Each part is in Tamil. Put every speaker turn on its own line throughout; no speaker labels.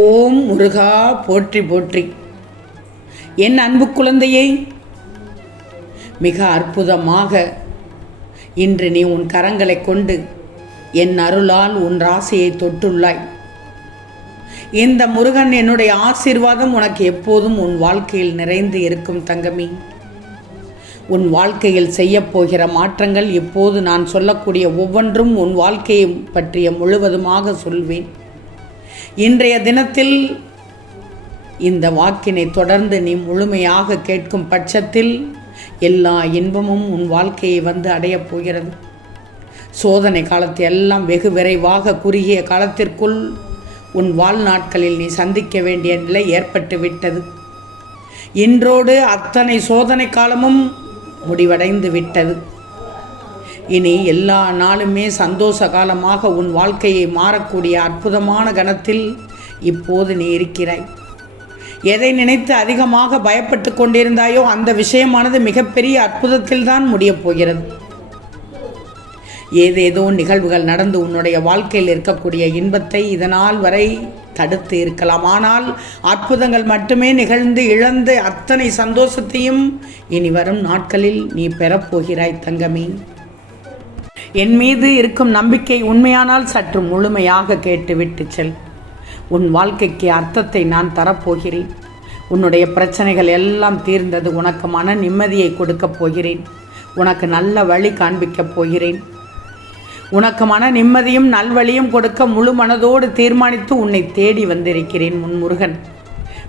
ஓம் முருகா போற்றி போற்றி. என் அன்பு குழந்தையை மிக அற்புதமாக இன்று நீ உன் கரங்களை கொண்டு என் அருளால் உன் ராசியை தொட்டுள்ளாய். இந்த முருகன் என்னுடைய ஆசீர்வாதம் உனக்கு எப்போதும் உன் வாழ்க்கையில் நிறைந்து இருக்கும் தங்கமி. உன் வாழ்க்கையில் செய்யப்போகிற மாற்றங்கள் இப்போது நான் சொல்லக்கூடிய ஒவ்வொன்றும் உன் வாழ்க்கையை பற்றிய முழுவதுமாக சொல்வேன். இன்றைய தினத்தில் இந்த வாக்கினை தொடர்ந்து நீ முழுமையாக கேட்கும் பட்சத்தில் எல்லா இன்பமும் உன் வாழ்க்கையை வந்து அடையப் போகிறது. சோதனை காலத்தை எல்லாம் வெகு விரைவாக குறுகிய காலத்திற்குள் உன் வாழ்நாட்களில் நீ சந்திக்க வேண்டிய நிலை ஏற்பட்டு விட்டது. இன்றோடு அத்தனை சோதனை காலமும் முடிவடைந்து விட்டது. இனி எல்லா நாளுமே சந்தோஷ காலமாக உன் வாழ்க்கையை மாறக்கூடிய அற்புதமான கணத்தில் இப்போது நீ இருக்கிறாய். எதை நினைத்து அதிகமாக பயப்பட்டு கொண்டிருந்தாயோ அந்த விஷயமானது மிகப்பெரிய அற்புதத்தில் தான் முடியப் போகிறது. ஏதேதோ நிகழ்வுகள் நடந்து உன்னுடைய வாழ்க்கையில் இருக்கக்கூடிய இன்பத்தை இதனால் வரை தடுத்து இருக்கலாம். ஆனால் அற்புதங்கள் மட்டுமே நிகழ்ந்து இழந்து அத்தனை சந்தோஷத்தையும் இனி வரும் நாட்களில் நீ பெறப்போகிறாய் தங்கமே. என் மீது இருக்கும் நம்பிக்கை உண்மையானால் சற்று முழுமையாக கேட்டுவிட்டு செல். உன் வாழ்க்கைக்கு அர்த்தத்தை நான் தரப்போகிறேன். உன்னுடைய பிரச்சனைகள் எல்லாம் தீர்ந்தது உனக்கு மன நிம்மதியை கொடுக்கப் போகிறேன். உனக்கு நல்ல வழி காண்பிக்கப் போகிறேன். உனக்கு மன நிம்மதியும் நல்வழியும் கொடுக்க முழு மனதோடு தீர்மானித்து உன்னை தேடி வந்திருக்கிறேன் உன் முருகன்.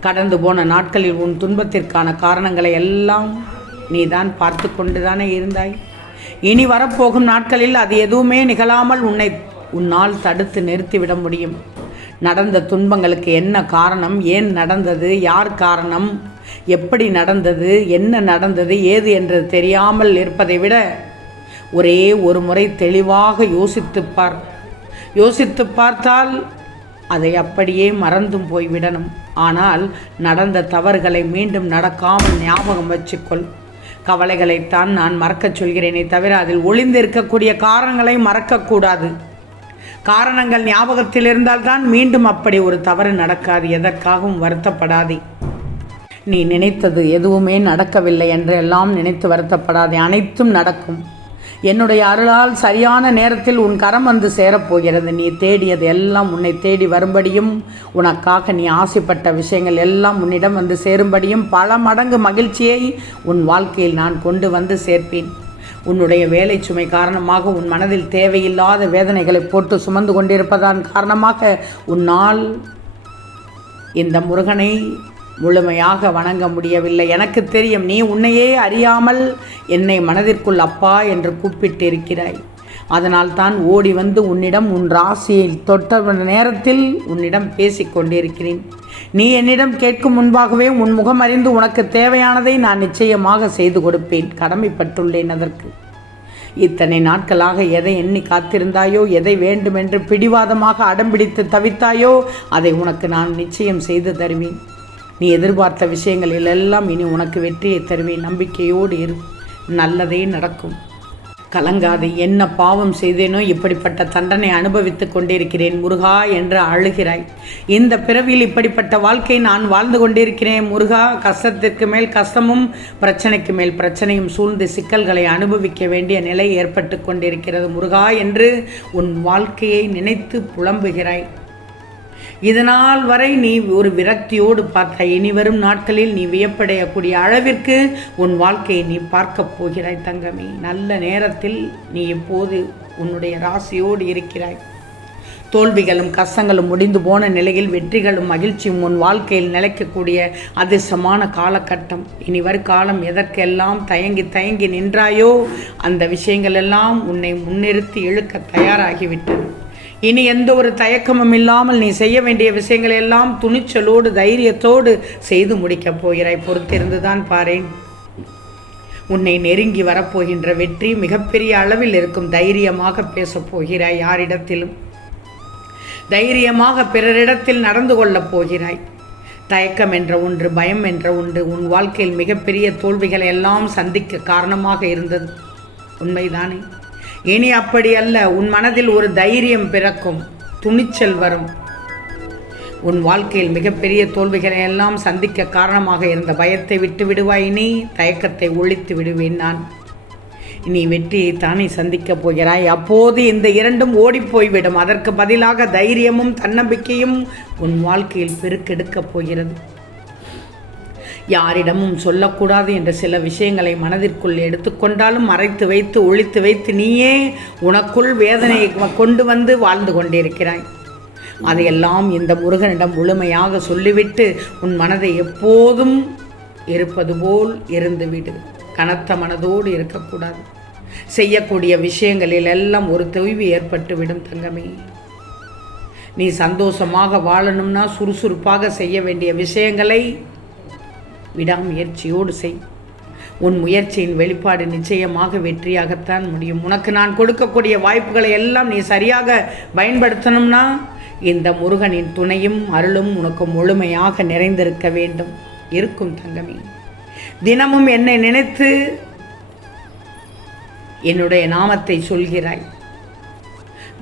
கடந்து போன நாட்களில் உன் துன்பத்திற்கான காரணங்களை எல்லாம் நீ தான் பார்த்து கொண்டு தானே இருந்தாய். இனி வரப்போகும் நாட்களில் அது எதுவுமே நிகழாமல் உன்னை உன்னால் தடுத்து நிறுத்திவிட முடியும். நடந்த துன்பங்களுக்கு என்ன காரணம்? ஏன் நடந்தது? யார் காரணம்? எப்படி நடந்தது? என்ன நடந்தது? ஏது என்று தெரியாமல் இருப்பதை விட ஒரே ஒரு முறை தெளிவாக யோசித்துப் பார். யோசித்து பார்த்தால் அதை அப்படியே மறந்தும் போய்விடணும். ஆனால் நடந்த தவறுகளை மீண்டும் நடக்காமல் ஞாபகம் வச்சுக்கொள். கவலைகளைத்தான் நான் மறக்கச் சொல்கிறேனே தவிர அதில் ஒளிந்திருக்கக்கூடிய காரணங்களை மறக்கக்கூடாது. காரணங்கள் ஞாபகத்தில் இருந்தால்தான் மீண்டும் அப்படி ஒரு தவறு நடக்காது. எதற்காகவும் வருத்தப்படாதே. நீ நினைத்தது எதுவுமே நடக்கவில்லை என்று எல்லாம் நினைத்து வருத்தப்படாதே. அனைத்தும் நடக்கும். என்னுடைய அருளால் சரியான நேரத்தில் உன் கரம் வந்து சேரப்போகிறது. நீ தேடியது எல்லாம் உன்னை தேடி வரும்படியும் உனக்காக நீ ஆசைப்பட்ட விஷயங்கள் எல்லாம் உன்னிடம் வந்து சேரும்படியும் பல மடங்கு மகிழ்ச்சியை உன் வாழ்க்கையில் நான் கொண்டு வந்து சேர்ப்பேன். உன்னுடைய வேலை சுமை காரணமாக உன் மனதில் தேவையில்லாத வேதனைகளை போட்டு சுமந்து கொண்டிருப்பதன் காரணமாக உன்னால் இந்த முருகனை முழுமையாக வணங்க முடியவில்லை. எனக்கு தெரியும் நீ உன்னையே அறியாமல் என்னை மனதிற்குள் அப்பா என்று கூப்பிட்டிருக்கிறாய். அதனால் தான் ஓடி வந்து உன்னிடம் உன் ராசியை தொட்ட நேரத்தில் உன்னிடம் பேசிக் கொண்டிருக்கிறேன். நீ என்னிடம் கேட்கும் முன்பாகவே உன் முகம் அறிந்து உனக்கு தேவையானதை நான் நிச்சயமாக செய்து கொடுப்பேன். கடமைப்பட்டுள்ளேன் அதற்கு. இத்தனை நாட்களாக எதை எண்ணி காத்திருந்தாயோ எதை வேண்டுமென்று பிடிவாதமாக அடம்பிடித்து தவித்தாயோ அதை உனக்கு நான் நிச்சயம் செய்து தருவேன். நீ எதிர்பார்த்த விஷயங்களில் எல்லாம் இனி உனக்கு வெற்றியை தருவேன் நம்பிக்கையோடு இரு. நல்லதே நடக்கும். கலங்காது. என்ன பாவம் செய்தேனோ இப்படிப்பட்ட தண்டனை அனுபவித்து கொண்டிருக்கிறேன். முருகா என்று அழுகிறாய். இந்த பிறவியில் இப்படிப்பட்ட வாழ்க்கை நான் வாழ்ந்து கொண்டிருக்கிறேன். முருகா கஷ்டத்திற்கு மேல் கஷ்டமும் பிரச்சனைக்கு மேல் பிரச்சனையும் சூழ்ந்து சிக்கல்களை அனுபவிக்க வேண்டிய நிலை ஏற்பட்டு கொண்டிருக்கிறது. முருகா என்று உன் வாழ்க்கையை நினைத்து புலம்புகிறாய். இதனால் வரை நீ ஒரு விரக்தியோடு பார்த்த இனி வரும் நாட்களில் நீ வியப்படையக்கூடிய அளவிற்கு உன் வாழ்க்கையை நீ பார்க்கப் போகிறாய் தங்கமே. நல்ல நேரத்தில் நீ இப்போது உன்னுடைய ராசியோடு இருக்கிறாய். தோல்விகளும் கஷ்டங்களும் முடிந்து போன நிலையில் வெற்றிகளும் மகிழ்ச்சியும் உன் வாழ்க்கையில் நிலைக்கக்கூடிய அதிர்ஷ்டமான காலகட்டம். இனி காலம் எதற்கெல்லாம் தயங்கி தயங்கி நின்றாயோ அந்த விஷயங்கள் எல்லாம் உன்னை முன்னிறுத்தி இழுக்க தயாராகிவிட்டது இனி எந்த ஒரு தயக்கமும் இல்லாமல் நீ செய்ய வேண்டிய விஷயங்களை எல்லாம் துணிச்சலோடு தைரியத்தோடு செய்து முடிக்கப் போகிறாய். பொறுத்திருந்துதான் பாரேன். உன்னை நெருங்கி வரப்போகின்ற வெற்றி மிகப்பெரிய அளவில் இருக்கும். தைரியமாக பேசப் போகிறாய் யாரிடத்திலும். தைரியமாக பிறரிடத்தில் நடந்து கொள்ளப் போகிறாய். தயக்கம் என்ற ஒன்று பயம் என்ற ஒன்று உன் வாழ்க்கையில் மிகப்பெரிய தோல்விகளை எல்லாம் சந்திக்க காரணமாக இருந்தது. உண்மைதானே? இனி அப்படி அல்ல. உன் மனதில் ஒரு தைரியம் பிறக்கும். துணிச்சல் வரும். உன் வாழ்க்கையில் மிகப்பெரிய தோல்விகளை எல்லாம் சந்திக்க காரணமாக இருந்த பயத்தை விட்டு விடுவாய். நீ தயக்கத்தை ஒழித்து விடுவேன் நான். நீ வெற்றியை தானே சந்திக்கப் போகிறாய். அப்போது இந்த இரண்டும் ஓடிப்போய்விடும். அதற்கு பதிலாக தைரியமும் தன்னம்பிக்கையும் உன் வாழ்க்கையில் பெருக்கெடுக்கப் போகிறது. யாரிடமும் சொல்லக்கூடாது என்ற சில விஷயங்களை மனதிற்குள் எடுத்துக்கொண்டாலும் மறைத்து வைத்து ஒழித்து வைத்து நீயே உனக்குள் வேதனையை கொண்டு வந்து வாழ்ந்து கொண்டிருக்கிறாய். அதையெல்லாம் இந்த முருகனிடம் முழுமையாக சொல்லிவிட்டு உன் மனதை எப்போதும் இருப்பது போல் இருந்துவிடு கனத்த மனதோடு இருக்கக்கூடாது. செய்யக்கூடிய விஷயங்களில் எல்லாம் ஒரு தொய்வு ஏற்பட்டுவிடும் தங்கமே. நீ சந்தோஷமாக வாழணும்னா சுறுசுறுப்பாக செய்ய வேண்டிய விஷயங்களை விடாமுயற்சியோடு செய். உன் முயற்சியின் வெளிப்பாடு நிச்சயமாக வெற்றியாகத்தான் முடியும். உனக்கு நான் கொடுக்கக்கூடிய வாய்ப்புகளை எல்லாம் நீ சரியாக பயன்படுத்தணும்னா இந்த முருகனின் துணையும் அருளும் உனக்கு முழுமையாக நிறைந்திருக்க வேண்டும். இருக்கும் தங்கமே. தினமும் என்னை நினைத்து என்னுடைய நாமத்தை சொல்கிறாய்.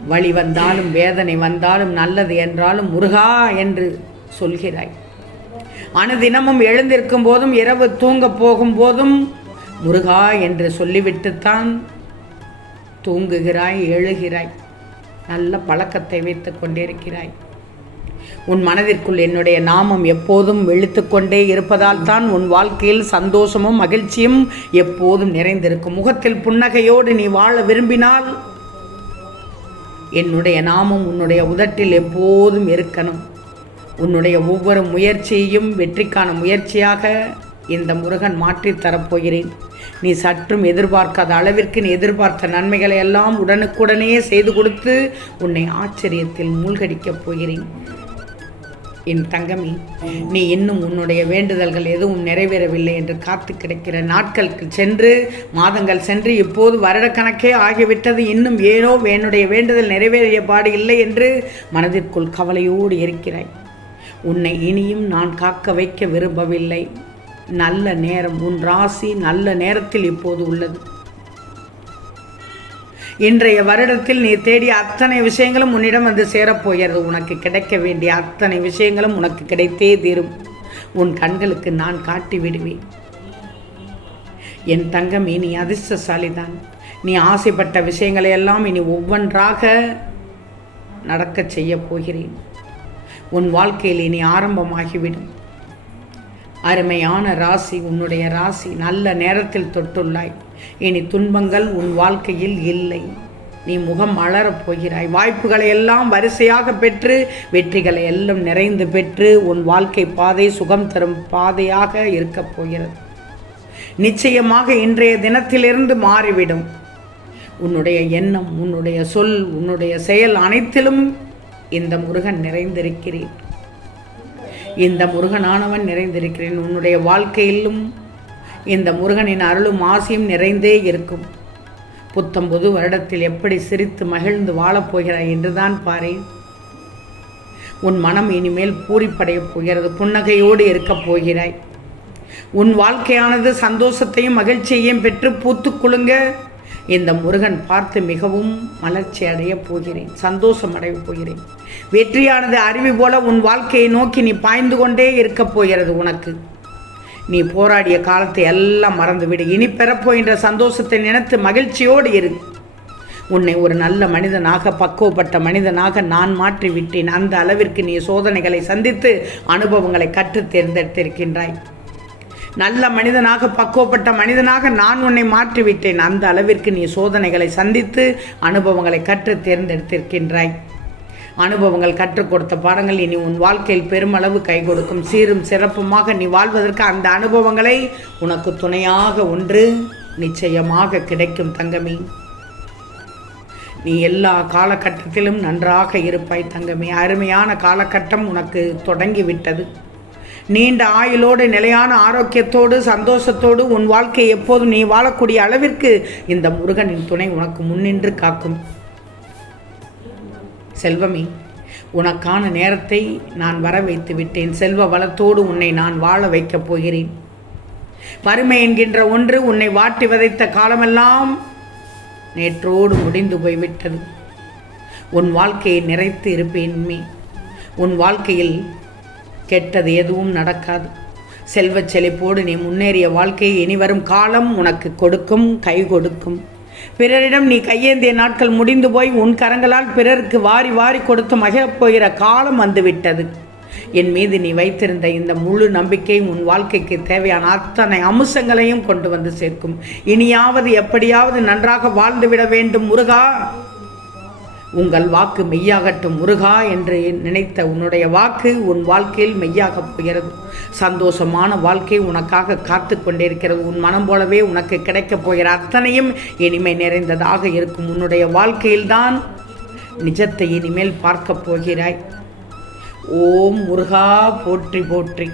வழி வந்தாலும் வேதனை வந்தாலும் நல்லது என்றாலும் முருகா என்று சொல்கிறாய். அனுதினமும் எழுந்திருக்கும் போதும் இரவு தூங்க போகும் போதும் முருகா என்று சொல்லிவிட்டுத்தான் தூங்குகிறாய் எழுகிறாய். நல்ல பழக்கத்தை வைத்து கொண்டிருக்கிறாய். உன் மனதிற்குள் என்னுடைய நாமம் எப்போதும் வெளுத்து கொண்டே இருப்பதால் தான் உன் வாழ்க்கையில் சந்தோஷமும் மகிழ்ச்சியும் எப்போதும் நிறைந்திருக்கும். முகத்தில் புன்னகையோடு நீ வாழ விரும்பினால் என்னுடைய நாமம் உன்னுடைய உதட்டில் எப்போதும் இருக்கணும். உன்னுடைய ஒவ்வொரு முயற்சியையும் வெற்றிக்கான முயற்சியாக இந்த முருகன் மாற்றித் தரப்போகிறேன். நீ சற்றும் எதிர்பார்க்காத அளவிற்கு நீ எதிர்பார்த்த நன்மைகளை எல்லாம் உடனுக்குடனே செய்து கொடுத்து உன்னை ஆச்சரியத்தில் மூழ்கடிக்கப் போகிறேன். என் தங்கமி நீ இன்னும் உன்னுடைய வேண்டுதல்கள் எதுவும் நிறைவேறவில்லை என்று காத்து கிடக்கிற நாட்களுக்கு சென்று மாதங்கள் சென்று இப்போது வருடக்கணக்கே ஆகிவிட்டது. இன்னும் ஏனோ என்னுடைய வேண்டுதல் நிறைவேறிய பாடு இல்லை என்று மனதிற்குள் கவலையோடு இருக்கிறாய். உன்னை இனியும் நான் காக்க வைக்க விரும்பவில்லை. நல்ல நேரம் உன் ராசி நல்ல நேரத்தில் இப்போது உள்ளது. இன்றைய வருடத்தில் நீ தேடிய அத்தனை விஷயங்களும் உன்னிடம் வந்து சேரப்போகிறது உனக்கு கிடைக்க வேண்டிய அத்தனை விஷயங்களும் உனக்கு கிடைத்தே தீரும். உன் கண்களுக்கு நான் காட்டி விடுவேன். என் தங்கம் இனி அதிர்ஷ்டசாலிதான். நீ ஆசைப்பட்ட விஷயங்களை எல்லாம் இனி ஒவ்வொன்றாக நடக்கச் செய்யப் போகிறேன். உன் வாழ்க்கையில் இனி ஆரம்பமாகிவிடும். அருமையான ராசி உன்னுடைய ராசி நல்ல நேரத்தில் தொட்டுள்ளாய். இனி துன்பங்கள் உன் வாழ்க்கையில் இல்லை. நீ முகம் மலரப் போகிறாய். வாய்ப்புகளை எல்லாம் வரிசையாக பெற்று வெற்றிகளை எல்லாம் நிறைந்து பெற்று உன் வாழ்க்கை பாதை சுகம் தரும் பாதையாக இருக்கப் போகிறது. நிச்சயமாக இன்றைய தினத்திலிருந்து மாறிவிடும். உன்னுடைய எண்ணம் உன்னுடைய சொல் உன்னுடைய செயல் அனைத்திலும் இந்த முருகன் நிறைந்திருக்கிறேன். இந்த முருகனானவன் நிறைந்திருக்கிறேன். உன்னுடைய வாழ்க்கையிலும் இந்த முருகனின் அருளும் ஆசையும் நிறைந்தே இருக்கும். புத்தம் புது வருடத்தில் எப்படி சிரித்து மகிழ்ந்து வாழப்போகிறாய் என்றுதான் பாரேன். உன் மனம் இனிமேல் பூரிப்படையப் போகிறது புன்னகையோடு இருக்கப் போகிறாய். உன் வாழ்க்கையானது சந்தோஷத்தையும் மகிழ்ச்சியையும் பெற்று பூத்து குலுங்க இந்த முருகன் பார்த்து மிகவும் மலர்ச்சி அடையப் போகிறேன் சந்தோஷம் அடையப் போகிறேன். வெற்றியானது அருவி போல உன் வாழ்க்கையை நோக்கி நீ பாய்ந்து கொண்டே இருக்கப் போகிறது உனக்கு. நீ போராடிய காலத்தை எல்லாம் மறந்துவிடு இனி பெறப்போகின்ற சந்தோஷத்தை நினைத்து மகிழ்ச்சியோடு இரு. உன்னை ஒரு நல்ல மனிதனாக பக்குவப்பட்ட மனிதனாக நான் மாற்றி விட்டேன் அந்த அளவிற்கு நீ சோதனைகளை சந்தித்து அனுபவங்களை கற்று தேர்ந்தெடுத்திருக்கின்றாய். நல்ல மனிதனாக பக்குவப்பட்ட மனிதனாக நான் உன்னை மாற்றிவிட்டேன். அந்த அளவிற்கு நீ சோதனைகளை சந்தித்து அனுபவங்களை கற்று தேர்ந்தெடுத்திருக்கின்றாய். அனுபவங்கள் கற்றுக் கொடுத்த பாடங்கள் இனி உன் வாழ்க்கையில் பெருமளவு கை கொடுக்கும். சீரும் சிறப்புமாக நீ வாழ்வதற்கு அந்த அனுபவங்களை உனக்கு துணையாக ஒன்று நிச்சயமாக கிடைக்கும் தங்கமி. நீ எல்லா காலகட்டத்திலும் நன்றாக இருப்பாய் தங்கமி. அருமையான காலகட்டம் உனக்கு தொடங்கிவிட்டது. நீண்ட ஆயுளோடு நிலையான ஆரோக்கியத்தோடு சந்தோஷத்தோடு உன் வாழ்க்கையை எப்போதும் நீ வாழக்கூடிய அளவிற்கு இந்த முருகனின் துணை உனக்கு முன்னின்று காக்கும். செல்வமே உனக்கான நேரத்தை நான் வர வைத்து விட்டேன். செல்வ வளத்தோடு உன்னை நான் வாழ வைக்கப் போகிறேன். வறுமை என்கின்ற ஒன்று உன்னை வாட்டி விதைத்த காலமெல்லாம் நேற்றோடு முடிந்து போய்விட்டது. உன் வாழ்க்கையை நிறைத்து இருப்பேன்மே உன் வாழ்க்கையில் கெட்டது எதுவும் நடக்காது. செல்வச் செழிப்போடு நீ முன்னேறிய வாழ்க்கையை இனிவரும் காலம் உனக்கு கொடுக்கும் கை கொடுக்கும். பிறரிடம் நீ கையேந்திய நாட்கள் முடிந்து போய் உன் கரங்களால் பிறருக்கு வாரி வாரி கொடுத்து மகிழப் போகிற காலம் வந்துவிட்டது. என் மீது நீ வைத்திருந்த இந்த முழு நம்பிக்கை உன் வாழ்க்கைக்கு தேவையான அத்தனை அம்சங்களையும் கொண்டு வந்து சேர்க்கும். இனியாவது எப்படியாவது நன்றாக வாழ்ந்துவிட வேண்டும் முருகா. உங்கள் வாக்கு மெய்யாகட்டும் முருகா என்று நினைத்த உன்னுடைய வாக்கு உன் வாழ்க்கையில் மெய்யாகப் போகிறது. சந்தோஷமான வாழ்க்கை உனக்காக காத்து கொண்டிருக்கிறது. உன் மனம் போலவே உனக்கு கிடைக்கப் போகிற அத்தனையும் இனிமை நிறைந்ததாக இருக்கும். உன்னுடைய வாழ்க்கையில்தான் நிஜத்தை இனிமேல் பார்க்கப் போகிறாய். ஓம் முருகா போற்றி போற்றி.